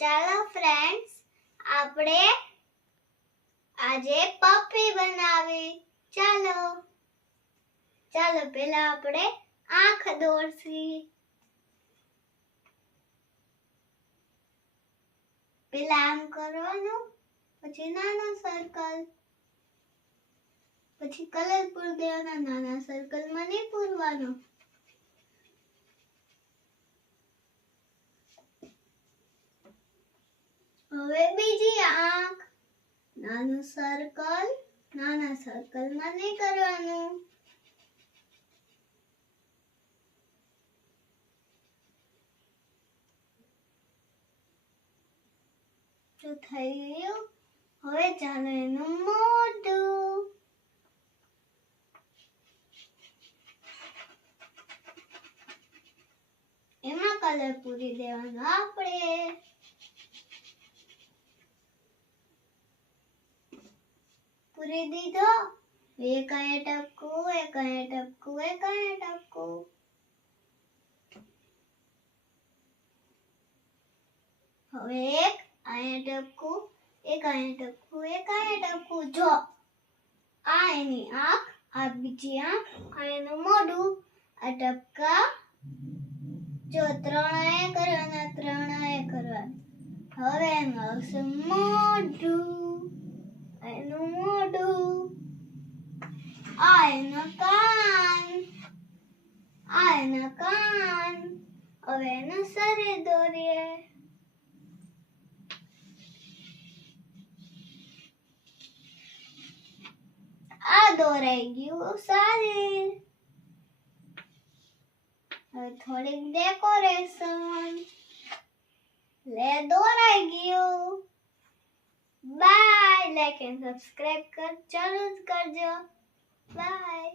ચાલો ફ્રેન્ડ્સ, આપણે આજે પપ્પી બનાવી. ચાલો પહેલા આપણે આંખ દોરસી. પહેલા આમ કરવાનું, પછી નાના સર્કલ, પછી કલર પૂર દેવાના. નાના સર્કલમાં નહીં પૂરવાનું. હવે બીજી આંખ, નાનું સર્કલ, નાના સર્કલમાં નહીં કરવાનું. તો થઈ ગયું. હવે ચાલો એનું મોઢું. એમાં કલર પૂરી દેવાનો આપણે. પૂરી દીધો. એક અહીંયા ટપકું, એક અહીંયા ટપકું, એક અહીંયા ટપકું. હવે એક અહીંયા ટપકું, એક અહીંયા ટપકું, એક અહીંયા ટપકું. જો આ એની આંખ, આ બીજી આંખ, આ એનું મોઢું, આ ટપકા. જો 3 અહીંયા કરવાના, 3 અહીંયા કરવાના. હવે એનું આવશે મોઢું, એનું મોઢું. આ એના કાન, આ એના કાન. હવે એનું શરીર દોરીએ. આ દોરાઈ ગયું શરીર. હવે થોડીક ડેકોરેશન. લે દોરાઈ ગયું. બાય. લાઈક એન્ડ સબસ્ક્રાઇબ ચાલુ જ કરજો. બાય.